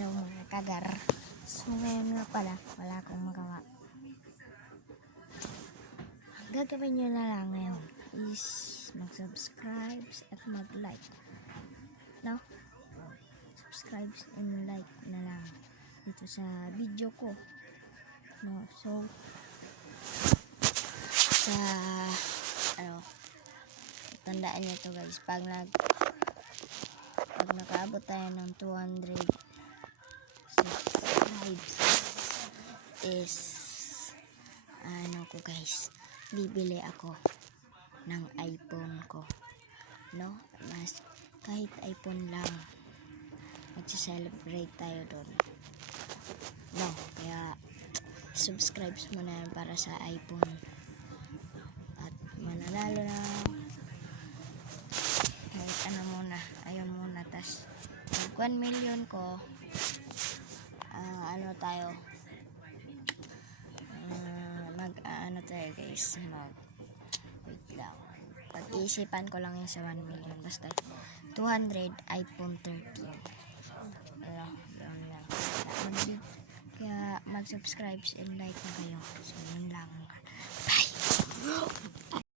Hello mga kagar. So ngayon nga pala, wala akong magawa. Ang gagawin nyo na lang ngayon is mag-subscribe at mag-like. No? Subscribe and like na lang dito sa video ko. No? So, sa tandaan nyo to guys, pag nakaabot tayo ng 200 subscribes is ko guys, bibili ako ng iPhone ko, no? Mas kahit iPhone lang, mag-celebrate tayo doon, no? Kaya subscribe mo na yan para sa iPhone at mananalo na kahit ano muna, ayun muna. Tas mag 1 million ko, tayo tayo guys, wait lang, pag-iisipan ko lang yung sa 1 million, basta 200 iPhone 13 yun lang. Kaya mag-subscribe and like na kayo. So yun lang, bye.